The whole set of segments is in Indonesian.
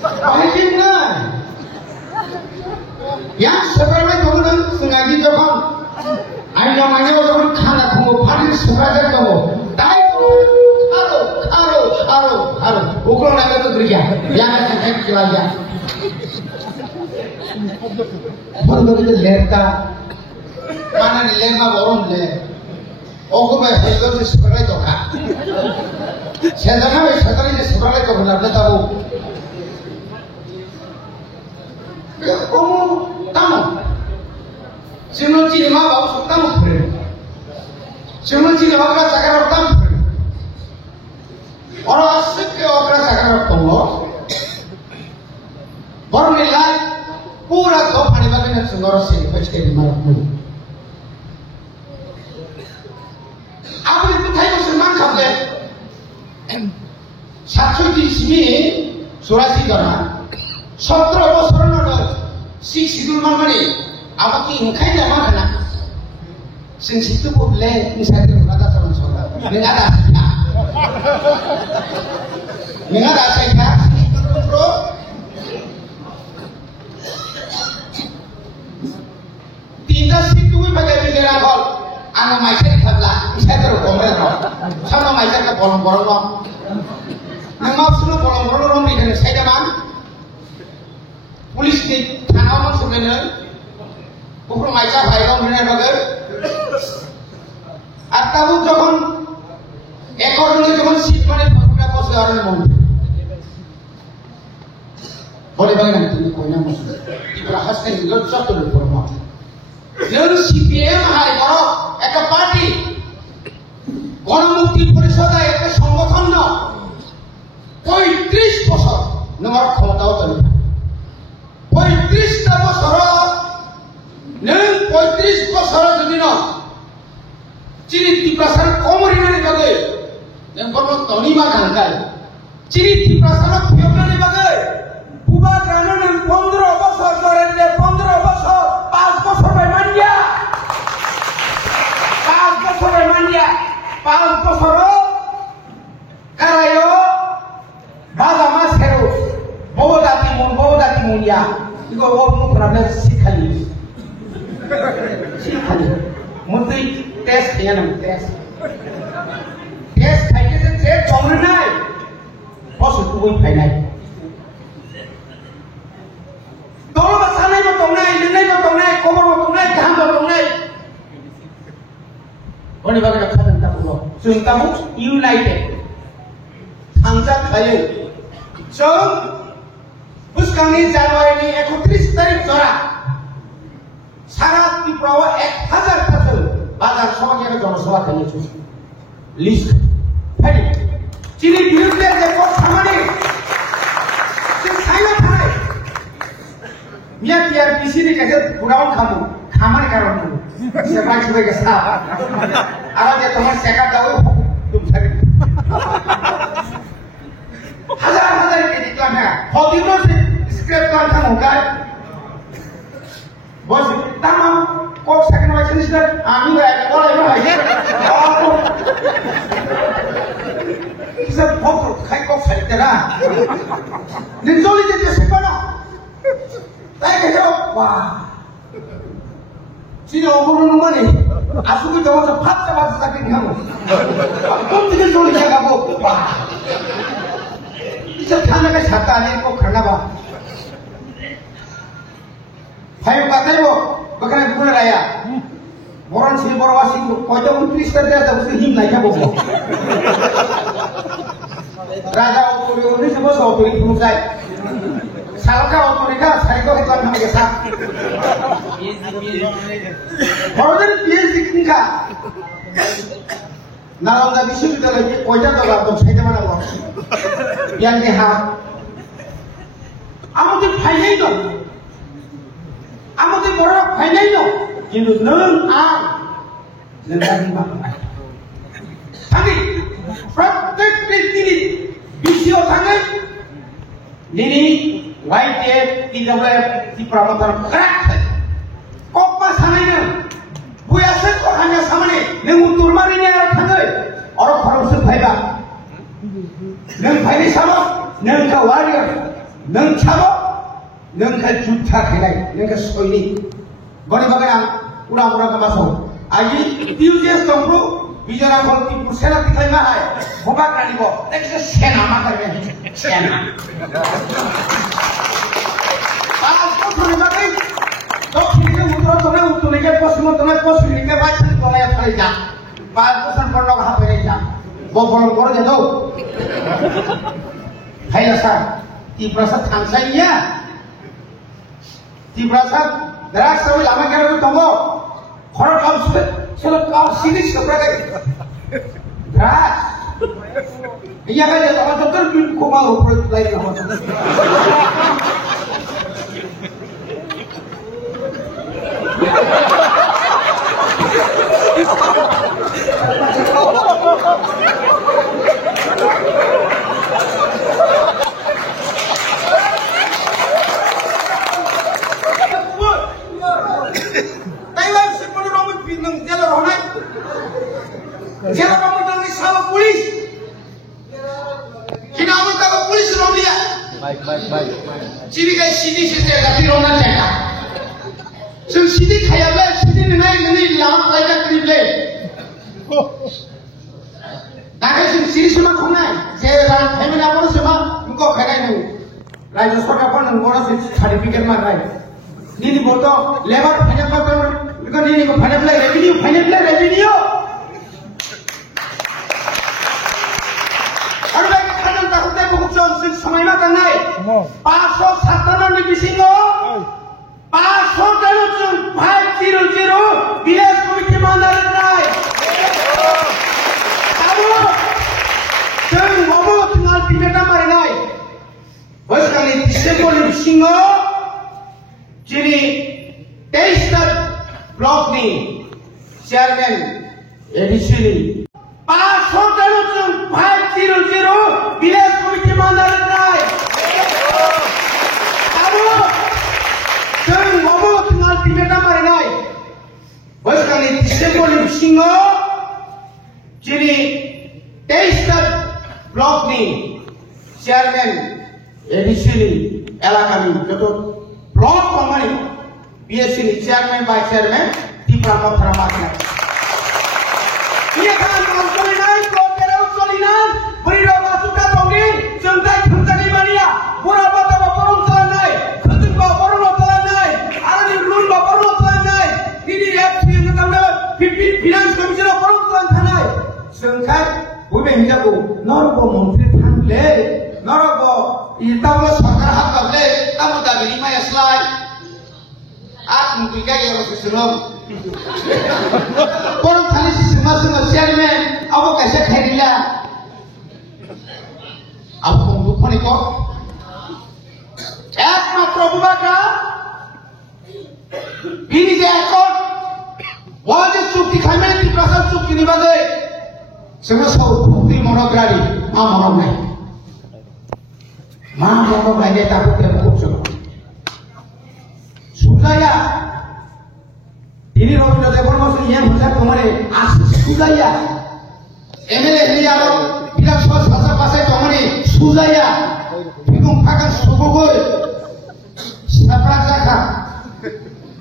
Bahagia na. Yang sebenarnya kemudian sengaja jawab. Ayo namanya orang khana kamu paling sengaja kamu. Tai karo. Ukuran apa tu kerja? Yang saya kelaja. Baru kita lerta. Mana ni lerma orang le. Aku berhasil tu sebenarnya tu kan. Sebenarnya sebenarnya tu benar benar tahu. Kamu tahu? Semua ciri mah bapak tahu pun. Semua ciri orang cakap tahu pun. Orang asik ke orang cakap tahu. Baru nilai pura tu pani bagi nak sengor sih pasti di mana pun. Apa itu tadi musulman kafir? Satu di sini surasi kerana 17 বছর নয় শিখ শিদুল মারমানি আমাকে ইনখাই না মাখানা সিং সিতু বললে ইনসাইতে নাদা চলন সরলা নেগাদা আসা pro tinda situ bagai bicara hol anu maisha khabla isaite ro komre ro sama maisha ka bolong bolong nama suno bolong bolong ro mi den saida man police के थाना में सुने न ऊपर माइचा भाईगा उन्हें बगैर अब तब जब एक और ने जब सीट पर पकड़ा को से आने मन बोले बगैर नहीं कोई ना मुझे इतना हंसते हैं लोग सब तो लोग परमा लोग सीपीएम हाय करो एक पार्टी गणमुक्ति परिषद एक संगठन न 35 বছর नंबर ক্ষমতাও তো 35টা বছর নং 35 বছর যদি ন চিনি ত্রিপ্রাসার কমরিনানি বাগে নং বর্ম তনিমা গানকাই চিনি ত্রিপ্রাসার ফিয়বনানি বাগে বুবা গানো নং 15 বছর ধরে 15 বছর 5 বছর মানিয়া 5 বছর মানিয়া 5 বছর কারায়ো বাজামা সেরো বৌদাতি মুনিয়া 이거 뭐 그러면 시칼리 뭔데 테스트 해야 하는 테스트 खाइके से 제일 정을 나이 버스 두고 파이나이 도로가 산에도 동나이 능내도 동나이 고모도 동나이 담도 동나이 어디 바가지 가든다고 지금까지 유나이티드 상자 가요 정 Buskani Januari ni 31 तारीख जरा सारा त्रिपुरा 1000 फसल बाजार समाजका जनसभा खाली छु लिस्ट फाइल चिनी विरुद्ध देखो सामने से साइना थाने मिया टीआरपीसी ने कैसे पुरावन खामाने कारण सेवा छुबे के साथ आरा जे तुम्हारे सेका दाओ तुम सके हजार के दिक्कत है हॉलीवुड से स्क्रिप्ट का था होगा बस तमाम कोक सेकंड वाइस मिनिस्टर आमी है और है सब फोटो खाई को फाइटरा निजोली दे से बना ताई के वाह 지금 오고는 거니 아수기 저어서 팥 잡아서 잡긴 하고 꼼지게 소리 해가고 와 이제 하나가 작가 안에 꼭 가나 봐 भाई पता है वो बकरा बुरा रहा मोरन सिल बरवासी कोई तो ट्विस्ट कर दिया था उससे हिम नहीं है वो राजा ओटोरी ओटोरी से बस ओटोरी पुरुषाई सालका ओटोरी का साइको के काम हमें कैसा बड़े पीएचडी किंगा नालंदा विश्वविद्यालय के कोई तो बात तो सही जमाना हुआ यान के हाँ आमुदी फाइनें तो आमुदी बड़ा फाइनें तो किंतु नंग आम नंदानी बात थांगी प्रत्येक व्यक्ति विषय थांगे निनी वाइट एप TWF की प्रमोटर करेक्ट कोपा सामने बुया से तो खाने सामने नंग तुरमारी ने थांगे और खरों से फायदा नों फाइनि साबो नोंखा वारियर नों साबो नोंखा जुद्धा खेलाय नोंखा सैनिक गने बागै आं उरा मासौ आयि टिउजेस दंब्रु बिजरा खलति पुसेना तिखाय मा हाय बबा कानिबो एकसे सेना मा करबे सेना पासको थने बागै दक्षिणके उत्तरके पश्चिमके पश्चिमके बाइसन तलाय थालै जा 5 बोसोर पर्न हाफाय जा बबल बर जादौ हायसा तिब्रासाद थांसाइया तिब्रासाद द्राक्स सबै लामा गेरो दंगो खर काम सेल काम सिनि सब्रागै द्राक्स iya kan ya sama dokter ko ma ho pro lai na ho Taiwan sepuluh orang pinang jalan orang jalan orang dari sama polis kita amat tahu polis orang dia baik sini guys sini sini tapi orang jaga so sini kaya lah sini ni lama lagi krible dah sini semua kena jalan family apa semua engkau kena ni raja sorga pun orang sih certificate mana ini boto lebar banyak apa bukan ini ko banyak lagi revenue और भाई खाना ताकते बहुत जोर समय में करना है 557 नि बिसिङो 500 500 विलेज कमिटी मानदार नाय अब जों मबो थंगाल पिमेटा मारनाय बसखालि डिसेम्बर नि बिसिङो जिनि 23 ब्लॉक नि चेयरमैन एडिसिनि 500 500 विलेज कमिटी मानदार नाय अब जों मबो थंगाल पिमेटा मारनाय बसखालि डिसेम्बर नि बिसिङो जिनि 23 ब्लॉक नि चेयरमैन एडिसिनि एलाकानि जत ब्लॉक कमानि बीएससी नि चेयरमैन बाय चेयरमैन तिप्रामा फरामाखना iya kan konsolinai program solinan berido masukan dongin jengkai jengkai mania berapa tahu porong telanai ketuk bawa porong telanai arani run bawa porong telanai ini FC yang ketemu finance commissioner porong telanai jengkai bukan jago norbo menteri thangle norbo itawo sarkar hakable kamu tak lima ya slide mungkin kayak sesuatu porong kali semua chairman apa kasih khairila apa untuk paniko একমাত্র বুবাকা বিনি যে এখন ওয়াজে চুক্তি খাইবে কি প্রসাদ চুক্তি নিবাদে সেগুলো সব ভক্তি মনোগ্রাহী মা মনোগ্রাহী মা মনোগ্রাহী তাকে খুব সুজায়া ini roda depan masuk yang besar kemarin asis sujaya MLA ini alo tidak soal pasai kemarin sujaya bingung pakai sugoi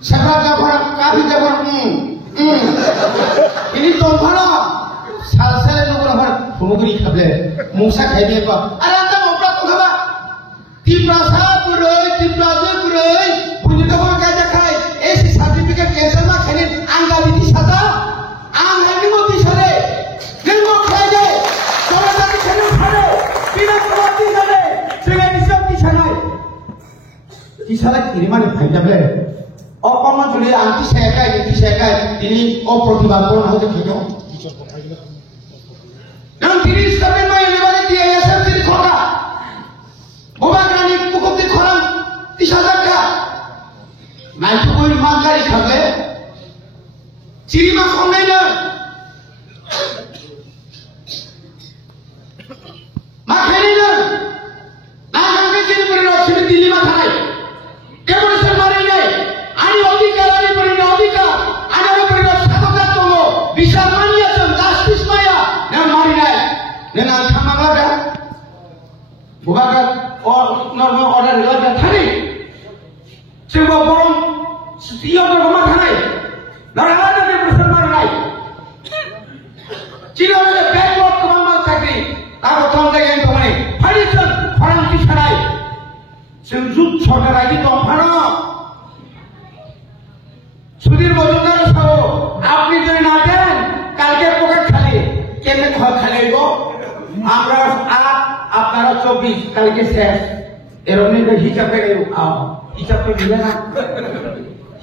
siapa orang kami depan ini tombala salsel itu orang pemugri kable musa kayak apa ada anda mau berapa kabar tiprasa burai punya kawan kayak kai sertifikat cancel mah kini angga di sana angga ni mau di sana gengo kaje kalau tadi sana ada tidak kuat di sana jangan di sana kiriman banyak le apa mah jadi anti saya ini प्रतिबाद कौन हो देखियो dan diri sampai mai lewat dia ya sampai kota bukan kali cukup di kolam di sana ka nah itu pun mangkari khabe ciri mah khonai na makhani na na kangke ciri pura ciri dili mah khai kebol samari nai ani odikar ana pura sakoka tomo bisa mania jam justice maya na mari nai na thamangla bukan normal order lagi tadi sebuah forum setiap rumah tadi narada dia bersama lain Cina ada backward kemampuan cakri tahu tahun lagi yang kemana hari itu orang kisah lain sejut saudara lagi tomphano Sudhir মজুমদার সহ আপনি যদি না দেন কালকে পকেট খালি কেমনে খালিব আমরা 8 আপনারা 24 কালকে শেষ এরকম হিসাবে হিসাব তো মিলে না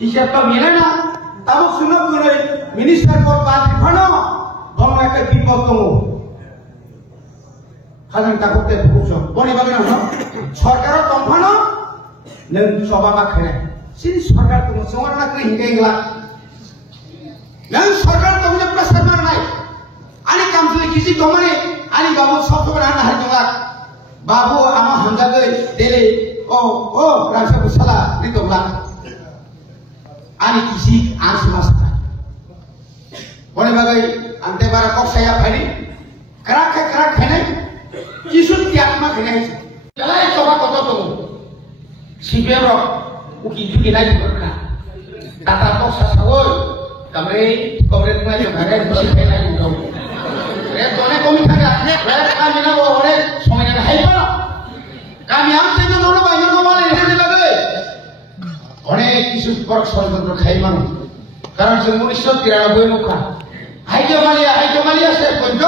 হিসাব তো মিলে না তাও শুনো করে মিনিস্টার পর পাঁচ ঘন বড় একটা বিপদ দङ খাজান তাকতে বুঝছো বনি বাগনা সরকার তখন নों সভা মাখে Sini सरकार तुम semua nak hingga ingat. Nang सरकार तुमने plus सरकार naik. Ani kampung kisi tomane, ani babu satu berana hari tolak. Babu ama hangga gay dele. Rasa bersalah di tolak. Ani kisi ans master. Boleh bagai ante bara kok saya bari. Kerak kene. Kisut tiap mak kene. Kalau coba kotor tuh. Si berok. Uki naik berkah. Tata tok sasawol. Kamre pengaji bagay masih naik dong. Retone komi thaga. Kami na ore সময় না হাইবা। Kami amse na nono banyak nomale হেতে লাগে। অনেক কিছু পর ষড়যন্ত্র খাই মানুষ। কারণ 1993 মুখা। হাইজো মালিয়া শেষ পর্যন্ত